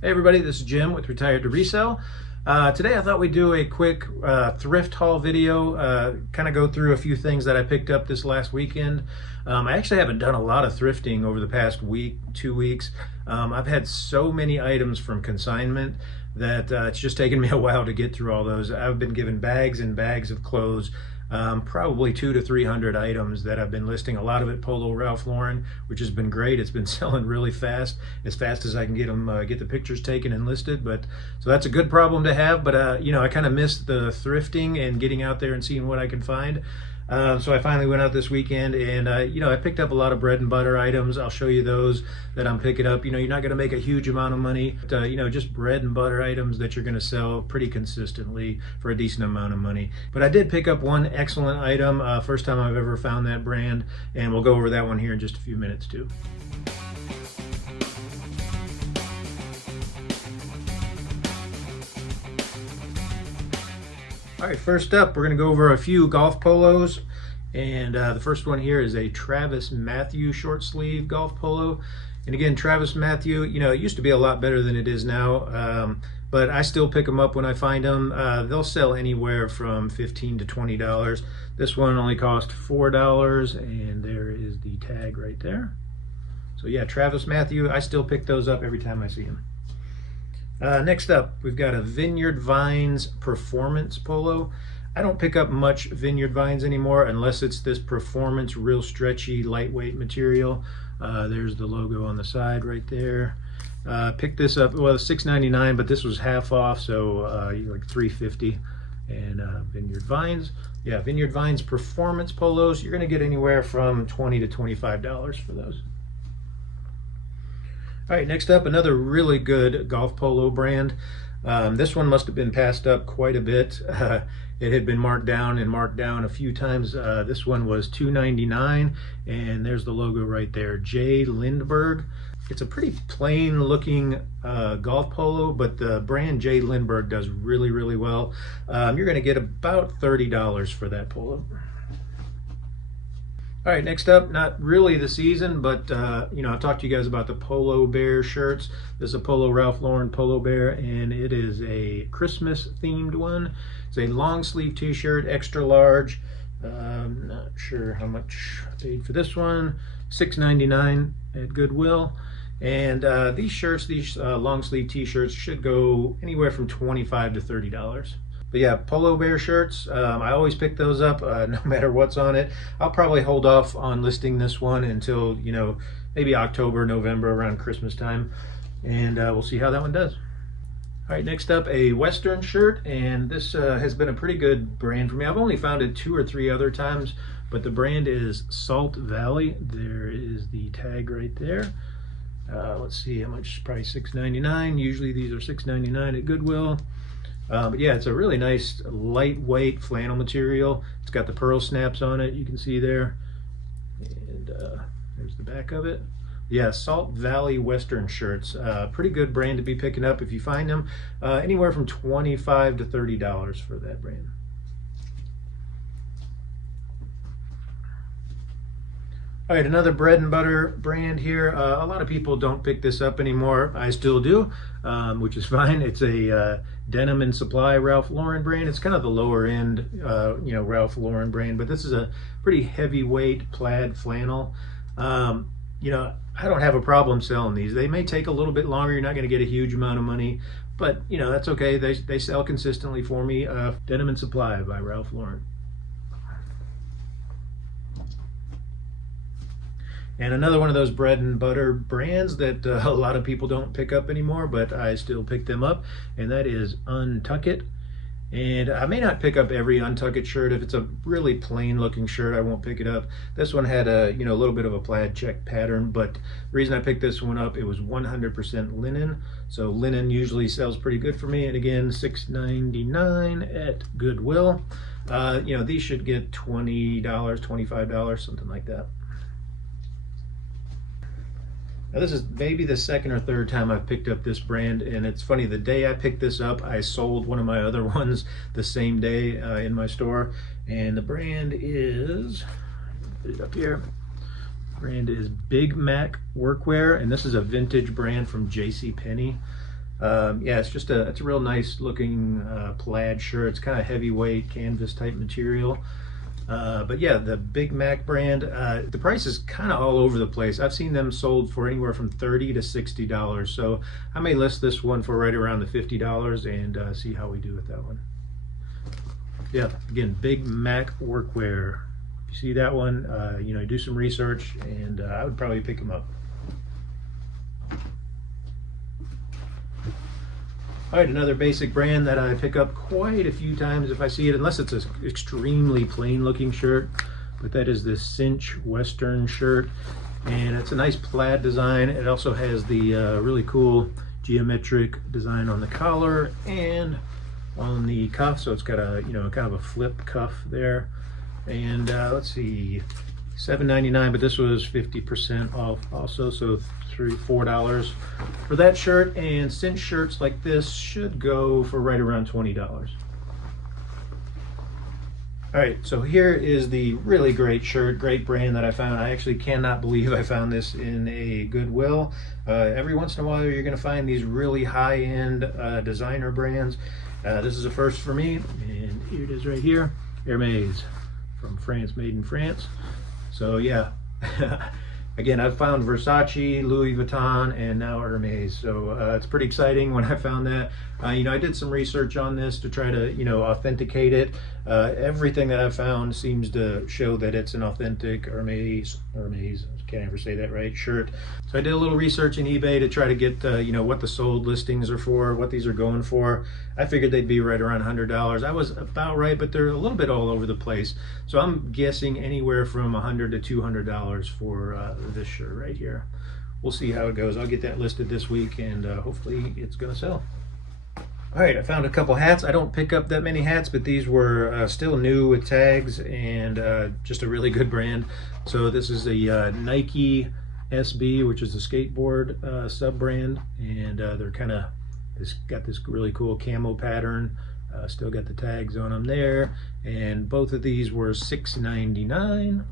Hey everybody, this is Jim with Retired to Resell. Today I thought we'd do a quick thrift haul video, kind of go through a few things that I picked up this last weekend. I actually haven't done a lot of thrifting over the past week, 2 weeks. I've had so many items from consignment that it's just taken me a while to get through all those. I've been given bags and bags of clothes. Probably 200 to 300 items that I've been listing. A lot of it Polo, Ralph Lauren, which has been great. It's been selling really fast as I can get them, get the pictures taken and listed. But so that's a good problem to have. But you know, I kind of missed the thrifting and getting out there and seeing what I can find. So I finally went out this weekend and you know, I picked up a lot of bread and butter items. I'll show you those that I'm picking up. You know, you're not going to make a huge amount of money, but, you know, just bread and butter items that you're going to sell pretty consistently for a decent amount of money. But I did pick up one excellent item, first time I've ever found that brand, and we'll go over that one here in just a few minutes too. All right, first up, we're going to go over a few golf polos. And the first one here is a Travis Matthew short sleeve golf polo. And again, Travis Matthew, you know, it used to be a lot better than it is now. But I still pick them up when I find them. They'll sell anywhere from $15 to $20. This one only cost $4, and there is the tag right there. So yeah, Travis Matthew, I still pick those up every time I see them. Next up, we've got a Vineyard Vines Performance Polo. I don't pick up much Vineyard Vines anymore unless it's this performance, real stretchy, lightweight material. There's the logo on the side right there. Picked this up, well, $6.99, but this was half off, so like $3.50. And Vineyard Vines, yeah, Vineyard Vines Performance Polos, you're going to get anywhere from $20 to $25 for those. All right, next up, another really good golf polo brand. This one must have been passed up quite a bit. It had been marked down a few times. This one was $2.99, and there's the logo right there, J. Lindberg. It's a pretty plain looking golf polo, but the brand J. Lindberg does really, really well. You're gonna get about $30 for that polo. All right, next up, not really the season, but you know, I talked to you guys about the Polo Bear shirts. This is a Polo Ralph Lauren Polo Bear, and it is a Christmas themed one. It's a long sleeve t-shirt, extra large. Not sure how much I paid for this one. $6.99 at Goodwill. And these shirts, these long sleeve t-shirts should go anywhere from $25 to $30. But yeah, Polo Bear shirts, I always pick those up no matter what's on it. I'll probably hold off on listing this one until, you know, maybe October, November, around Christmas time. And we'll see how that one does. All right, next up, a Western shirt. And this has been a pretty good brand for me. I've only found it 2 or 3 other times, but the brand is Salt Valley. There is the tag right there. Let's see how much, probably $6.99. Usually these are $6.99 at Goodwill. But yeah, it's a really nice lightweight flannel material. It's got the pearl snaps on it, you can see there. And there's the back of it. Yeah, Salt Valley Western shirts. Pretty good brand to be picking up if you find them. Anywhere from $25 to $30 for that brand. All right, another bread and butter brand here. A lot of people don't pick this up anymore. I still do, which is fine. It's a Denim Supply Ralph Lauren brand. It's kind of the lower end, you know, Ralph Lauren brand, but this is a pretty heavyweight plaid flannel. You know, I don't have a problem selling these. They may take a little bit longer. You're not going to get a huge amount of money, but you know, that's okay. They sell consistently for me. Denim Supply by Ralph Lauren. And another one of those bread and butter brands that a lot of people don't pick up anymore, but I still pick them up, and that is Untucket. And I may not pick up every Untucket shirt. If it's a really plain looking shirt, I won't pick it up. This one had a, you know, a little bit of a plaid check pattern, but the reason I picked this one up, it was 100% linen. So linen usually sells pretty good for me. And again, $6.99 at Goodwill. You know, these should get $20, $25, something like that. Now this is maybe the second or third time I've picked up this brand, and it's funny, the day I picked this up, I sold one of my other ones the same day in my store, and the brand is, put it up here, brand is Big Mac Workware, and this is a vintage brand from JCPenney. Yeah, it's a real nice looking plaid shirt. It's kind of heavyweight canvas type material. But yeah, the Big Mac brand, the price is kind of all over the place. I've seen them sold for anywhere from $30 to $60. So I may list this one for right around the $50 and see how we do with that one. Yeah, again, Big Mac Workware. If you see that one, do some research, and I would probably pick them up. All right, another basic brand that I pick up quite a few times if I see it, unless it's an extremely plain looking shirt, but that is this Cinch Western shirt, and it's a nice plaid design. It also has the really cool geometric design on the collar and on the cuff, so it's got a kind of a flip cuff there. And let's see, $7.99, but this was 50% off also, so $4 for that shirt. And cinch shirts like this should go for right around $20. All right, so here is the really great shirt, great brand that I found. I actually cannot believe I found this in a Goodwill. Every once in a while you're going to find these really high-end designer brands. This is a first for me, and here it is right here, Hermes from France, made in France. So yeah, again, I've found Versace, Louis Vuitton, and now Hermes. So it's pretty exciting when I found that. I did some research on this to try to, authenticate it. Everything that I've found seems to show that it's an authentic Hermes, can't ever say that right, shirt. So I did a little research in eBay to try to get, what the sold listings are for, what these are going for. I figured they'd be right around $100. I was about right, but they're a little bit all over the place. So I'm guessing anywhere from $100 to $200 for this shirt right here. We'll see how it goes. I'll get that listed this week, and hopefully it's gonna sell. All right, I found a couple hats. I don't pick up that many hats, but these were still new with tags, and just a really good brand. So this is a Nike SB, which is a skateboard sub-brand, and they're got this really cool camo pattern. Still got the tags on them there, and both of these were $6.99.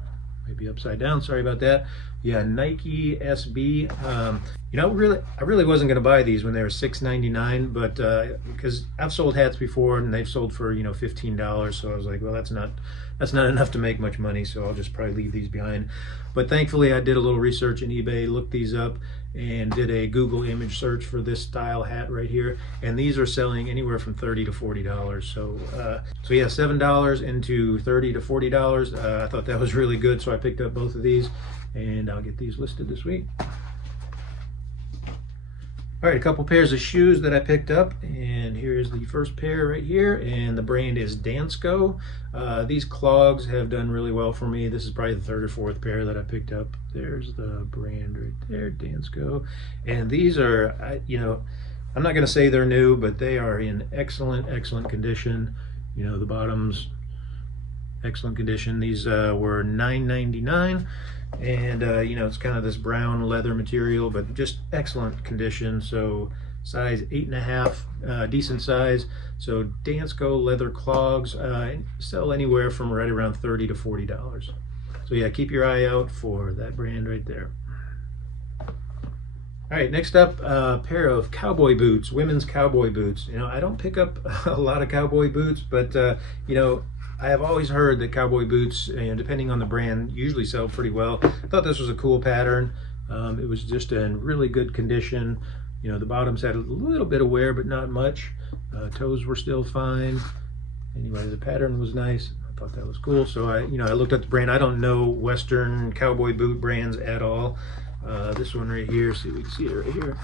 Maybe upside down, sorry about that. Yeah, Nike SB. I really wasn't going to buy these when they were $6.99, but because I've sold hats before and they've sold for $15, so I was like, well, that's not enough to make much money, so I'll just probably leave these behind. But thankfully, I did a little research in eBay, looked these up, and did a Google image search for this style hat right here, and these are selling anywhere from $30 to $40. So yeah, $7 into $30 to $40. I thought that was really good, so I picked up both of these, and I'll get these listed this week. All right, a couple pairs of shoes that I picked up, and here's the first pair right here, and the brand is Dansko. These clogs have done really well for me. This is probably the third or fourth pair that I picked up. There's the brand right there, Dansko. And these are, I'm not going to say they're new, but they are in excellent condition. The bottoms, excellent condition. These were $9.99. And it's kind of this brown leather material, but just excellent condition. So size 8.5, decent size. So Dansko leather clogs sell anywhere from right around $30 to $40. So yeah, keep your eye out for that brand right there. All right, next up, a pair of cowboy boots, women's cowboy boots. I don't pick up a lot of cowboy boots, but I have always heard that cowboy boots, depending on the brand, usually sell pretty well. I thought this was a cool pattern. It was just in really good condition. The bottoms had a little bit of wear, but not much. Toes were still fine. Anyway, the pattern was nice. I thought that was cool. So I looked at the brand. I don't know Western cowboy boot brands at all. This one right here, see if we can see it right here.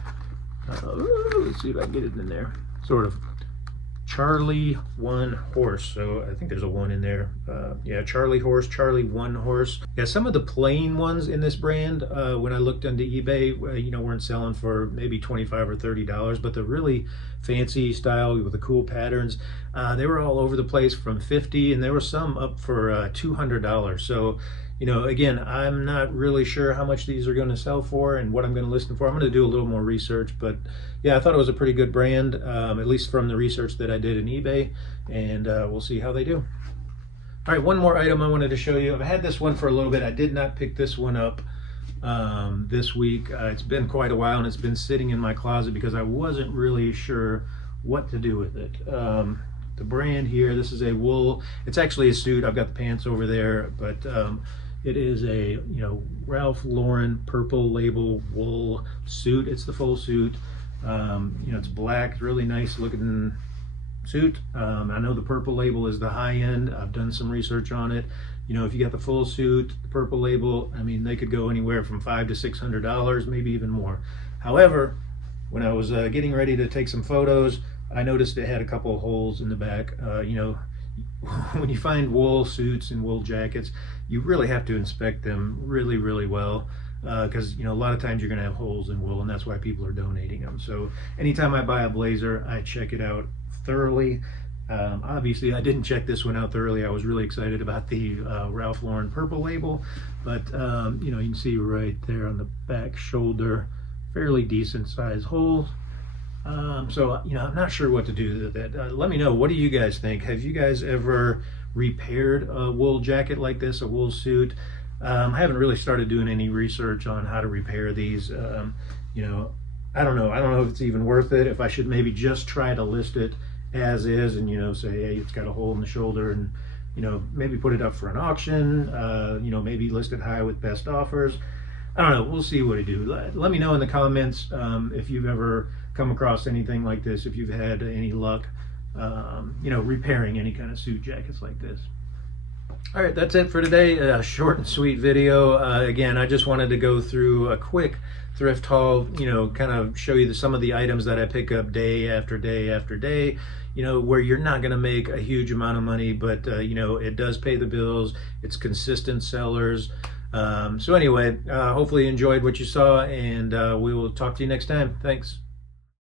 Let's see if I can get it in there. Sort of. Charlie One Horse. So I think there's a one in there. Yeah, Charlie Horse, Charlie One Horse. Yeah, some of the plain ones in this brand, when I looked into eBay, weren't selling for maybe $25 or $30, but the really fancy style with the cool patterns, they were all over the place from $50, and there were some up for $200. So again, I'm not really sure how much these are going to sell for and what I'm going to list them for. I'm going to do a little more research, but yeah, I thought it was a pretty good brand, at least from the research that I did in eBay, and we'll see how they do. All right, one more item I wanted to show you. I've had this one for a little bit. I did not pick this one up. this week. It's been quite a while, and it's been sitting in my closet because I wasn't really sure what to do with it. The brand here, this is a wool, it's actually a suit. I've got the pants over there, but it is a Ralph Lauren purple label wool suit. It's the full suit. It's black, really nice looking suit. I know the purple label is the high end. I've done some research on it. If you got the full suit, the purple label, I mean, they could go anywhere from $500 to $600, maybe even more. However, when I was getting ready to take some photos, I noticed it had a couple of holes in the back. When you find wool suits and wool jackets, you really have to inspect them really, really well, because a lot of times you're going to have holes in wool, and that's why people are donating them. So anytime I buy a blazer, I check it out thoroughly. Obviously, I didn't check this one out thoroughly. I was really excited about the Ralph Lauren purple label, but you can see right there on the back shoulder, fairly decent size hole. So I'm not sure what to do with it. Let me know, what do you guys think? Have you guys ever repaired a wool jacket like this, a wool suit? I haven't really started doing any research on how to repair these. I don't know if it's even worth it, if I should maybe just try to list it as is and say, hey, it's got a hole in the shoulder, and maybe put it up for an auction, maybe list it high with best offers. I don't know, we'll see what I do. Let me know in the comments if you've ever come across anything like this, if you've had any luck repairing any kind of suit jackets like this. All right, that's it for today. A short and sweet video. Again, I just wanted to go through a quick thrift haul, kind of show you some of the items that I pick up day after day after day, where you're not going to make a huge amount of money, but it does pay the bills. It's consistent sellers. So anyway, hopefully you enjoyed what you saw, and we will talk to you next time. Thanks.